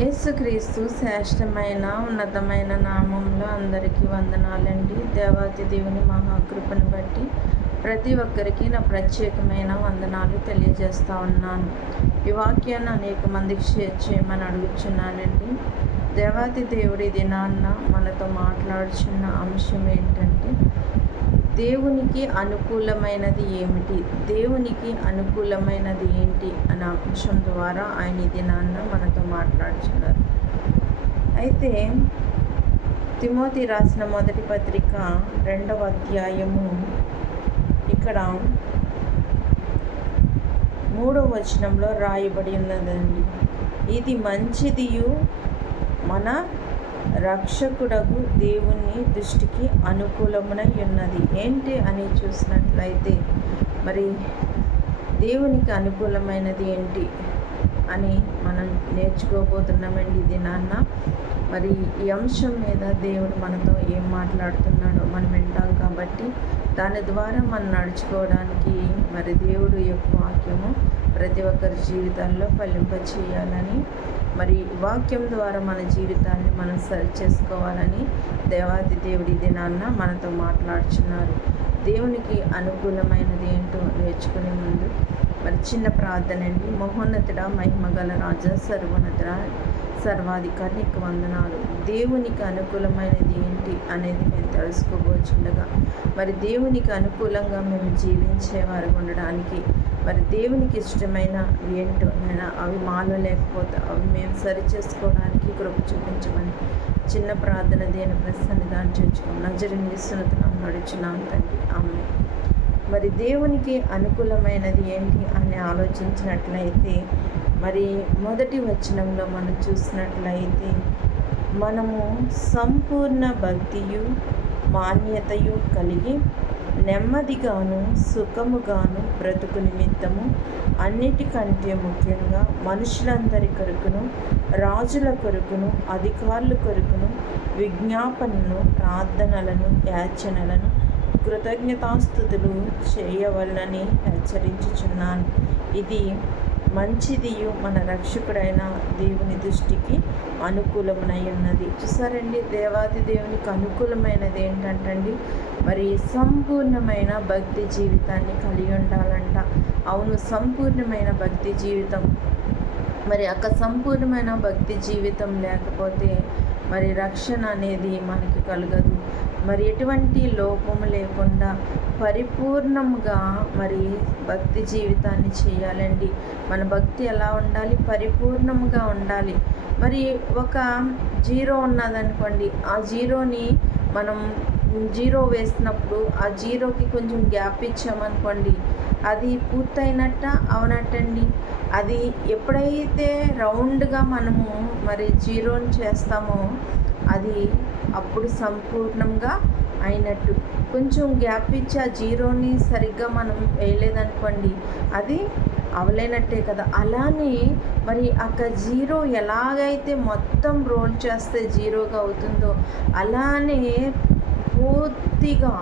యేసుక్రీస్తు శ్రేష్టమైన ఉన్నతమైన నామంలో అందరికీ వందనాలండి. దేవాతి దేవుని మహాకృపను బట్టి ప్రతి ఒక్కరికి నా ప్రత్యేకమైన వందనాలు తెలియజేస్తూ ఉన్నాను. ఈ వాక్యాన్ని అనేక మందికి షేర్ చేయమని అడుగుచున్నానండి. దేవాతి దేవుడి దినాన్న మనతో మాట్లాడుచున్న అంశం ఏంటంటే దేవునికి అనుకూలమైనది ఏమిటి? దేవునికి అనుకూలమైనది ఏంటి అనే అంశం ద్వారా ఆయన ఈ దినాన్న మనతో మాట్లాడుచున్నారు. అయితే తిమోతి రాసిన మొదటి పత్రిక రెండవ అధ్యాయము ఇక్కడ మూడవ వచనంలో రాయబడి ఉన్నదండి. ఇది మంచిదియు మన రక్షకుడగు దేవుని దృష్టికి అనుకూలమునై ఉన్నది ఏంటి అని చూసినట్లయితే మరి దేవునికి అనుకూలమైనది ఏంటి అని మనం నేర్చుకోబోతున్నామండి ఇది నాన్న. మరి ఈ అంశం మీద దేవుడు మనతో ఏం మాట్లాడుతున్నాడో మనం వింటాం కాబట్టి దాని ద్వారా మనం నడుచుకోవడానికి మరి దేవుడు యొక్క వాక్యము ప్రతి ఒక్కరి జీవితాల్లో ఫలింప చేయాలని మరి వాక్యం ద్వారా మన జీవితాన్ని మనం సరి చేసుకోవాలని దేవాది దేవుడి దినాన్న మనతో మాట్లాడుచున్నారు. దేవునికి అనుకూలమైనది ఏంటో నేర్చుకునే ముందు మరి చిన్న ప్రార్థన అండి. మహోన్నతుడ మహిమగల రాజా సర్వోన్నతుడ సర్వాధికారి వందనాలు. దేవునికి అనుకూలమైనది ఏంటి అనేది మేము తెలుసుకోబోచుండగా మరి దేవునికి అనుకూలంగా మేము జీవించేవారు ఉండడానికి మరి దేవునికి ఇష్టమైన ఏంటో నేను అవి మాలో లేకపోతే అవి మేము సరి చేసుకోవడానికి కృప చూపించమని చిన్న ప్రార్థన దేని ప్రసన్నిధానం చేర్చుకుని నజరిని విస్తున్నతనం నడుచున్నాను తండ్రి. అమ్మే మరి దేవునికి అనుకూలమైనది ఏంటి అని ఆలోచించినట్లయితే మరి మొదటి వచనంలో మనం చూసినట్లయితే మనము సంపూర్ణ భక్తియు మాన్యతయు కలిగి నెమ్మదిగాను సుఖముగాను బ్రతుకు నిమిత్తము. అన్నిటికంటే ముఖ్యంగా మనుషులందరి కొరకును రాజుల కొరకును అధికారుల కొరకును విజ్ఞాపనను ప్రార్థనలను యాచనలను కృతజ్ఞతాస్థుతులు చేయవలనని హెచ్చరించుచున్నాను. ఇది మంచిదియు మన రక్షకుడైన దేవుని దృష్టికి అనుకూలమునై ఉన్నది. చూసారండి దేవాది దేవునికి అనుకూలమైనది ఏంటంటండి మరి సంపూర్ణమైన భక్తి జీవితాన్ని కలిగి ఉండాలంట. అవును సంపూర్ణమైన భక్తి జీవితం. మరి అక్క సంపూర్ణమైన భక్తి జీవితం లేకపోతే మరి రక్షణ అనేది మనకి కలగదు. మరి ఎటువంటి లోపము లేకుండా పరిపూర్ణంగా మరి భక్తి జీవితాన్ని చేయాలండి. మన భక్తి ఎలా ఉండాలి? పరిపూర్ణంగా ఉండాలి. మరి ఒక జీరో ఉన్నదనుకోండి ఆ జీరోని మనం జీరో వేసినప్పుడు ఆ జీరోకి కొంచెం గ్యాప్ ఇచ్చామనుకోండి అది పూర్తయినట్ట అవునట్టండి? అది ఎప్పుడైతే రౌండ్గా మనము మరి జీరోని చేస్తామో అది అప్పుడు సంపూర్ణంగా అయినట్టు. కొంచెం గ్యాప్ ఇచ్చి ఆ జీరోని సరిగ్గా మనం వేయలేదనుకోండి అది అవలేనట్టే కదా. అలానే మరి అక్కడ జీరో ఎలాగైతే మొత్తం రోల్ చేస్తే జీరోగా అవుతుందో అలానే పూర్తిగా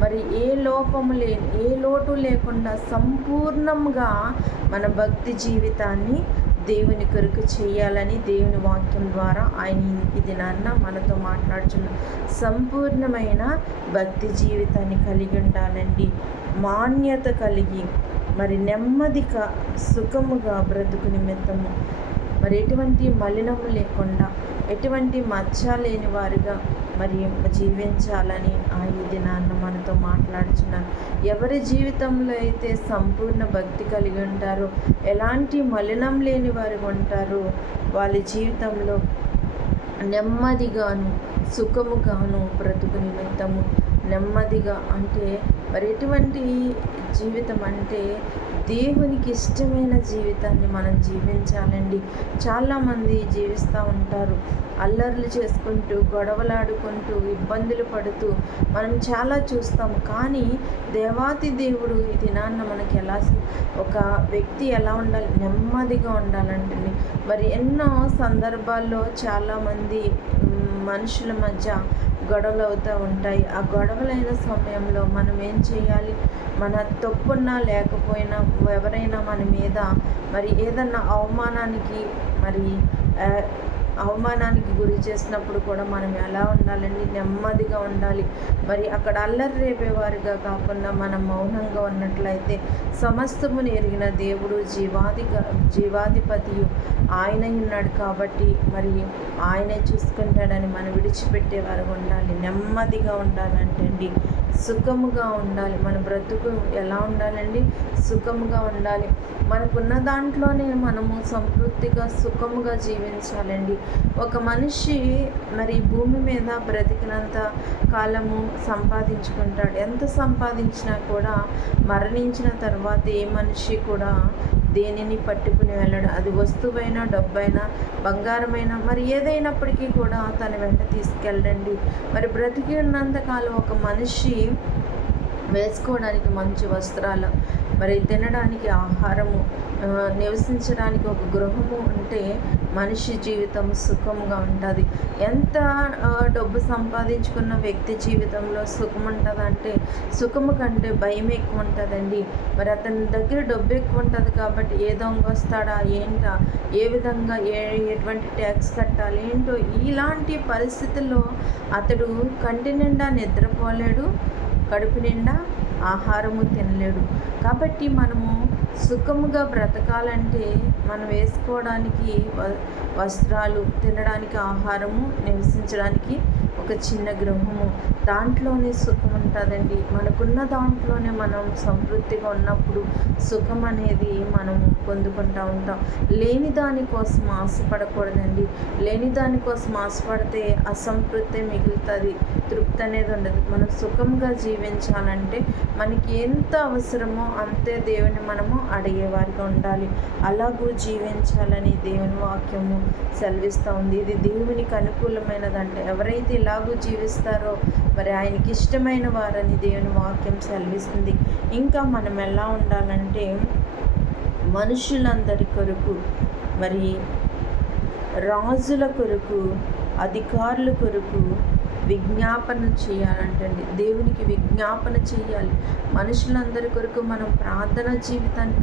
మరి ఏ లోపము లే ఏ లోటు లేకుండా సంపూర్ణంగా మన భక్తి జీవితాన్ని దేవుని కొరకు చేయాలని దేవుని వాక్యం ద్వారా ఆయన ఇది నాన్న మనతో మాట్లాడుచున్న సంపూర్ణమైన భక్తి జీవితాన్ని కలిగి ఉండాలండి. మాన్యత కలిగి మరి నెమ్మదిగా సుఖముగా బ్రతుకు నిమిత్తము. మరి ఎటువంటి మలినము లేకుండా ఎటువంటి మచ్చ లేని వారుగా మరి జీవించాలని ఈ దినాన్న మనతో మాట్లాడుచున్నారు ఎవరి జీవితంలో అయితే సంపూర్ణ భక్తి కలిగి ఉంటారో ఎలాంటి మలినం లేని వారు ఉంటారో వాళ్ళ జీవితంలో నెమ్మదిగాను సుఖముగాను బ్రతుకు నిమిత్తము. నెమ్మదిగా అంటే మరి ఎటువంటి జీవితం అంటే దేవునికి ఇష్టమైన జీవితాన్ని మనం జీవించాలండి. చాలామంది జీవిస్తూ ఉంటారు. అల్లర్లు చేసుకుంటూ గొడవలాడుకుంటూ ఇబ్బందులు పడుతూ మనం చాలా చూస్తాం కానీ దేవాతి దేవుడు ఈ దినాన్న మనకి ఎలా ఒక వ్యక్తి ఎలా ఉండాలి? నెమ్మదిగా ఉండాలంటుంది మరి ఎన్నో సందర్భాల్లో చాలామంది మనుషుల మధ్య గొడవలు అవుతూ ఉంటాయి. ఆ గొడవలైన సమయంలో మనం ఏం చేయాలి? మన తప్పున్నా లేకపోయినా ఎవరైనా మన మీద మరి ఏదన్నా అవమానానికి మరి అవమానానికి గురి చేసినప్పుడు కూడా మనం ఎలా ఉండాలండి? నెమ్మదిగా ఉండాలి. మరి అక్కడ అల్లరి రేపేవారిగా కాకుండా మనం మౌనంగా ఉన్నట్లయితే సమస్తమును ఎరిగిన దేవుడు జీవాది జీవాధిపతియు ఆయన ఉన్నాడు కాబట్టి మరి ఆయనే చూసుకుంటాడని మనం విడిచిపెట్టేవారు ఉండాలి. నెమ్మదిగా ఉండాలంటే అండి సుఖముగా ఉండాలి. మన బ్రతుకు ఎలా ఉండాలండి? సుఖముగా ఉండాలి. మనకున్న దాంట్లోనే మనము సంతృప్తిగా సుఖముగా జీవించాలండి. ఒక మనిషి మరి భూమి మీద బ్రతికినంత కాలము సంపాదించుకుంటాడు. ఎంత సంపాదించినా కూడా మరణించిన తర్వాత ఏ మనిషి కూడా దేనిని పట్టుకుని వెళ్ళడు. అది వస్తువైనా డబ్బైనా బంగారమైనా మరి ఏదైనప్పటికీ కూడా తన వెంట తీసుకెళ్ళండి మరి బ్రతికి ఉన్నంతకాలం ఒక మనిషి వేసుకోవడానికి మంచి వస్త్రాలు మరి తినడానికి ఆహారము నివసించడానికి ఒక గృహము ఉంటే మనిషి జీవితం సుఖంగా ఉంటుంది. ఎంత డబ్బు సంపాదించుకున్న వ్యక్తి జీవితంలో సుఖం ఉంటుందంటే సుఖము కంటే భయం ఎక్కువ ఉంటుందండి. మరి అతని దగ్గర డబ్బు ఎక్కువ ఉంటుంది కాబట్టి ఏ దొంగ వస్తాడా ఏంటా ఏ విధంగా ఏ ఎటువంటి ట్యాక్స్ కట్టాలి ఏంటో ఇలాంటి పరిస్థితుల్లో అతడు కంటి నిండా నిద్రపోలేడు కడుపు నిండా ఆహారము తినలేడు. కాబట్టి మనము సుఖముగా బ్రతకాలంటే మనం వేసుకోవడానికి వస్త్రాలు తినడానికి ఆహారము నివసించడానికి ఒక చిన్న గృహము. దాంట్లోనే సుఖం ఉంటుందండి. మనకున్న దాంట్లోనే మనం సమృద్ధిగా ఉన్నప్పుడు సుఖం అనేది మనం పొందుకుంటూ ఉంటాం. లేని దానికోసం ఆశపడకూడదండి. లేని దానికోసం ఆశపడితే అసంతృప్తి మిగులుతుంది. తృప్తి అనేది ఉండదు. మనం సుఖంగా జీవించాలంటే మనకి ఎంత అవసరమో అంతే దేవుని మనము అడిగేవారిగా ఉండాలి. అలాగూ జీవించాలని దేవుని వాక్యము సెలవిస్తూ ఉంది. ఇది దేవునికి అనుకూలమైనదంటే ఎవరైతే ఇలాగూ జీవిస్తారో మరి ఆయనకి ఇష్టమైన వారని దేవుని వాక్యం సెలవిస్తుంది. ఇంకా మనం ఎలా ఉండాలంటే మనుషులందరి కొరకు మరి రాజుల కొరకు అధికారుల కొరకు విజ్ఞాపన చేయాలంటండి. దేవునికి విజ్ఞాపన చేయాలి. మనుషులందరి కొరకు మనం ప్రార్థన జీవితాన్ని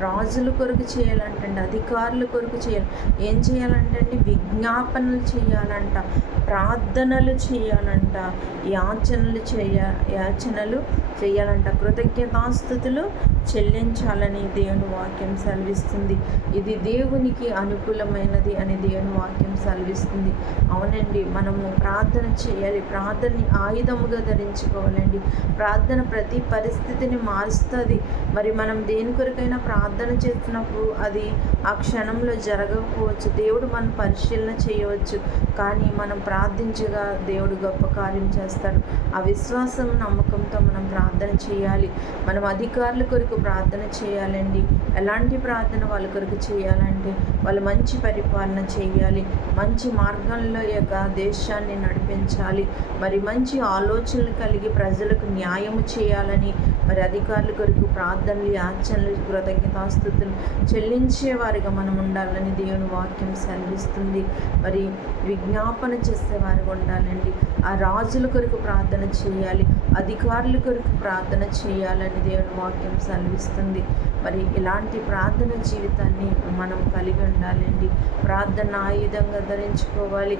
రాజుల కొరకు చేయాలంటండి అధికారుల కొరకు చేయాలి. ఏం చేయాలంటే విజ్ఞాపనలు చేయాలంట. ప్రార్థనలు చేయాలంట యాచనలు చేయ యాచనలు చేయాలంట. కృతజ్ఞతాస్థుతులు చెల్లించాలని దేవుని వాక్యం సెలవిస్తుంది. ఇది దేవునికి అనుకూలమైనది అని దేవుని వాక్యం సెలవిస్తుంది. అవునండి మనము ప్రార్థన చేయాలి. ప్రార్థనని ఆయుధముగా ధరించుకోవాలండి. ప్రార్థన ప్రతి పరిస్థితిని మారుస్తుంది. మరి మనం దేని కొరకైనా ప్రార్థన చేస్తున్నప్పుడు అది ఆ క్షణంలో జరగకపోవచ్చు. దేవుడు మనం పరిశీలన చేయవచ్చు. కానీ మనం ప్రార్థించగా దేవుడు గొప్ప కార్యం చేస్తాడు. ఆ విశ్వాసం నమ్మకంతో మనం ప్రార్థన చేయాలి. మనం అధికారుల కొరకు ప్రార్థన చేయాలండి. ఎలాంటి ప్రార్థన వాళ్ళ కొరకు చేయాలంటే వాళ్ళు మంచి పరిపాలన చేయాలి. మంచి మార్గంలో యొక్క దేశాన్ని నడిపించాలి. మరి మంచి ఆలోచనలు కలిగి ప్రజలకు న్యాయం చేయాలని మరి అధికారుల కొరకు ప్రార్థనలు యాచనలు కృతజ్ఞతాస్థుతులు చెల్లించేవారిగా మనం ఉండాలని దేవుని వాక్యం సెలవిస్తుంది. మరి విజ్ఞాపన చేసేవారిగా ఉండాలండి ఆ రాజుల కొరకు ప్రార్థన చేయాలి అధికారుల కొరకు ప్రార్థన చేయాలని దేవుని వాక్యం సెలవిస్తుంది. మరి ఇలాంటి ప్రార్థన జీవితాన్ని మనం కలిగి ఉండాలండి. ప్రార్థన ఆయుధంగా ధరించుకోవాలి.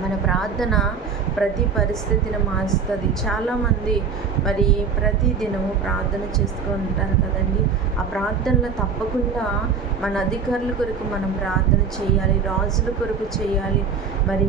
మన ప్రార్థన ప్రతి పరిస్థితిని మారుస్తుంది. చాలామంది మరి ప్రతి దినము ప్రార్థన చేసుకుంటారు కదండి. ఆ ప్రార్థనలో తప్పకుండా మన అధికారుల కొరకు మనం ప్రార్థన చేయాలి రాజుల కొరకు చేయాలి. మరి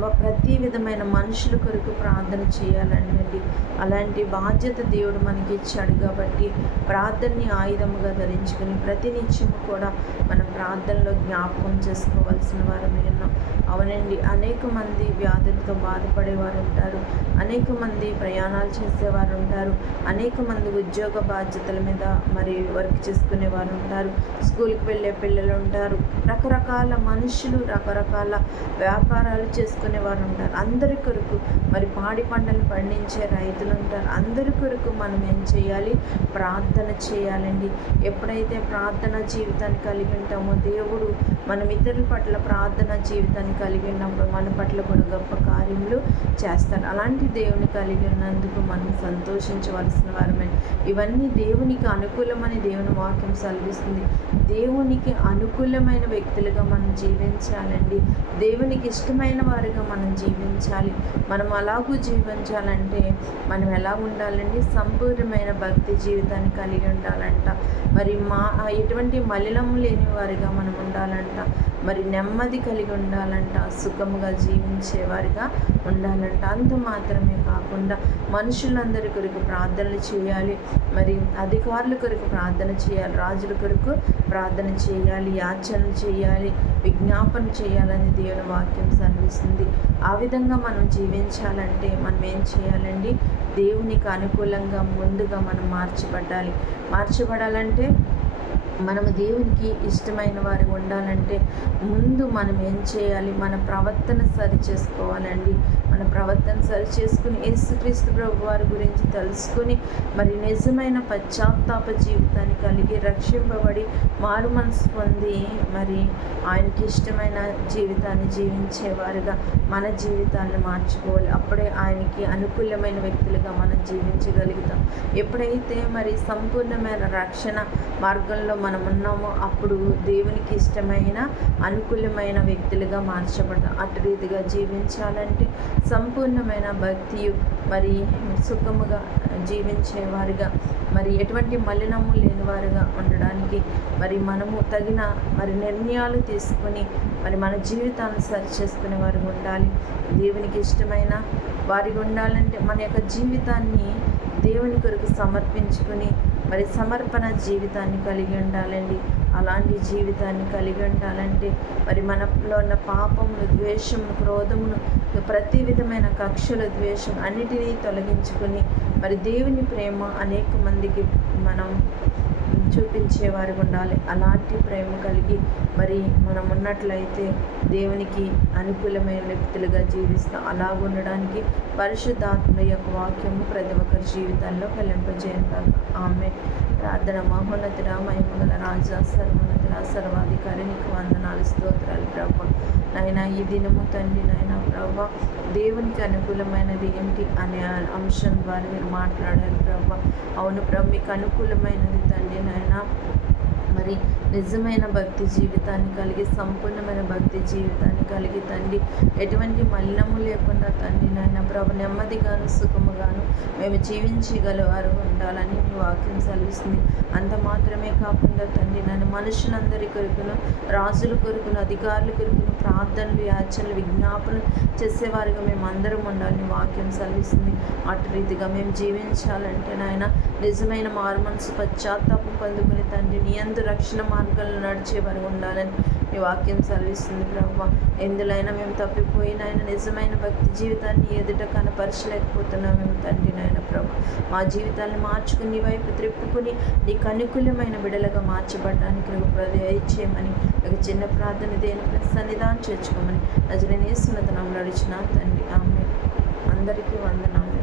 ప్రతి విధమైన మనుషుల కొరకు ప్రార్థన చేయాలండి అలాంటి బాధ్యత దేవుడు మనకి ఇచ్చాడు కాబట్టి ప్రార్థనని ఆయుధముగా ధరించుకుని ప్రతినిత్యము కూడా మన ప్రార్థనలో జ్ఞాపకం చేసుకోవాల్సిన వారమే ఉన్నాం. అవునండి అనేక మంది వ్యాధులతో బాధపడేవారు ఉంటారు. అనేక మంది ప్రయాణాలు చేసేవారు ఉంటారు. అనేక మంది ఉద్యోగ బాధ్యతల మీద మరి వర్క్ చేసుకునే వారు ఉంటారు. స్కూల్కి వెళ్ళే పిల్లలు ఉంటారు. రకరకాల మనుషులు రకరకాల వ్యాపారాలు చేసుకునే వారు ఉంటారు. అందరి కొరకు మరి పాడి పంటలు పండించే రైతులు ఉంటారు. అందరి కొరకు మనం ఏం చేయాలి? ప్రార్థన చేయాలండి. ఎప్పుడైతే ప్రార్థన జీవితాన్ని కలిగి ఉంటామో దేవుడు మనం ఇతరుల పట్ల ప్రార్థన జీవితాన్ని కలిగి ఉన్నప్పుడు మన పట్ల కూడా గొప్ప కార్యములు చేస్తారు అలాంటి దేవుని కలిగి ఉన్నందుకు మనం సంతోషించవలసిన వారమే. ఇవన్నీ దేవునికి అనుకూలమని దేవుని వాక్యం సెలవిస్తుంది. దేవునికి అనుకూలమైన వ్యక్తులుగా మనం జీవించాలండి. దేవునికి ఇష్టమైన వారిగా మనం జీవించాలి. మనం అలాగూ జీవించాలంటే మనం ఎలా ఉండాలండి? సంపూర్ణమైన భక్తి జీవితాన్ని కలిగి ఉండాలంట. మరి మా ఎటువంటి మలినం లేని వారిగా మనం ఉండాలంట. మరి నెమ్మది కలిగి ఉండాలంట సుఖముగా జీవించేవారిగా ఉండాలంట. అంత మాత్రమే కాకుండా మనుషులందరి కొరకు ప్రార్థనలు చేయాలి. మరి అధికారుల కొరకు ప్రార్థన చేయాలి. రాజుల కొరకు ప్రార్థన చేయాలి. యాచనలు చేయాలి. విజ్ఞాపన చేయాలని దేవుని వాక్యం సన్నిస్తుంది ఆ విధంగా మనం జీవించాలంటే మనం ఏం చేయాలండి? దేవునికి అనుకూలంగా ముందుగా మనం మార్చబడాలి. మార్చబడాలంటే మనము దేవునికి ఇష్టమైన వారు ఉండాలంటే ముందు మనం ఏం చేయాలి? మన ప్రవర్తన సరి చేసుకోవాలండి. మన ప్రవర్తన సరి చేసుకుని యేసుక్రీస్తు ప్రభు వారి గురించి తెలుసుకుని మరి నిజమైన పశ్చాత్తాప జీవితాన్ని కలిగి రక్షింపబడి మారు మనసు పొంది మరి ఆయనకి ఇష్టమైన జీవితాన్ని జీవించేవారుగా మన జీవితాన్ని మార్చుకోవాలి. అప్పుడే ఆయనకి అనుకూలమైన వ్యక్తులుగా మనం జీవించగలుగుతాం. ఎప్పుడైతే మరి సంపూర్ణమైన రక్షణ మార్గంలో మనం ఉన్నామో అప్పుడు దేవునికి ఇష్టమైన అనుకూలమైన వ్యక్తులుగా మార్చబడతాం. అటు రీతిగా జీవించాలంటే సంపూర్ణమైన భక్తి మరి సుఖముగా జీవించేవారుగా మరి ఎటువంటి మలినము లేని వారుగా ఉండడానికి మరి మనము తగిన మరి నిర్ణయాలు తీసుకొని మరి మన జీవితాన్ని సరి చేసుకునే వారు ఉండాలి. దేవునికి ఇష్టమైన వారికి ఉండాలంటే మన యొక్క జీవితాన్ని దేవుని కొరకు సమర్పించుకొని మరి సమర్పణ జీవితాన్ని కలిగి ఉండాలండి. అలాంటి జీవితాన్ని కలిగి ఉండాలంటే మరి మనలో ఉన్న పాపమును ద్వేషమును క్రోధమును ప్రతి విధమైన కక్షల ద్వేషం అన్నిటినీ తొలగించుకొని మరి దేవుని ప్రేమ అనేక మందికి మనం చూపించేవారు ఉండాలి అలాంటి ప్రేమ కలిగి మరి మనం ఉన్నట్లయితే దేవునికి అనుకూలమైన వ్యక్తులుగా జీవిస్తాం అలా ఉండడానికి పరిశుద్ధాత్మ యొక్క వాక్యము ప్రతి ఒక్కరి జీవితాల్లో ఫలింపజేయంతాక ఆమె ప్రార్థన మహోన్నతుడ మహిమగల రాజా సర్వోన్నతుడ సర్వాధికారి నీకు వందనాలు స్తోత్రాలు ప్రభా. నాయన ఈ దినము తండ్రి నాయన ప్రభా దేవునికి అనుకూలమైనది ఏంటి అనే అంశం ద్వారా మీరు మాట్లాడారు ప్రభ. అవును ప్రభు మీకు అనుకూలమైనది తండ్రి నాయన है ना మరి నిజమైన భక్తి జీవితాన్ని కలిగి సంపూర్ణమైన భక్తి జీవితాన్ని కలిగి తండ్రి. ఎటువంటి మలినము లేకుండా తండ్రి నాయన ప్రభు నెమ్మదిగాను సుఖముగాను మేము జీవించగలవారు ఉండాలని మీ వాక్యం సెలవిస్తుంది. అంత మాత్రమే కాకుండా తండ్రి నన్ను మనుషులందరి కొరకును రాజుల కొరకును అధికారుల కొరకును ప్రార్థనలు యాచనలు విజ్ఞాపనలు చేసేవారిగా మేము అందరం ఉండాలని వాక్యం సెలవిస్తుంది. అటు రీతిగా మేము జీవించాలంటే నాయన నిజమైన మారు మనసు పశ్చాత్తాపం పొందుకుని తండ్రి నీ రక్షణ మార్గంలో నడిచేవారు ఉండాలని ఈ వాక్యం సెలవిస్తుంది ప్రభావ ఎందులైనా మేము తప్పిపోయినైనా నిజమైన భక్తి జీవితాన్ని ఎదుట కనపరచలేకపోతున్నాం మేము తండ్రి నాయన ప్రభు. మా జీవితాన్ని మార్చుకుని వైపు త్రిప్పుకుని నీకు అనుకూలమైన బిడలుగా మార్చబడడానికి నువ్వు ప్రదయచేయమని ఒక చిన్న ప్రార్థన దేని సన్నిధానం చేర్చుకోమని నజరనేస్తున్నతనం నడిచిన తండ్రి. ఆమె అందరికీ వందనాలు.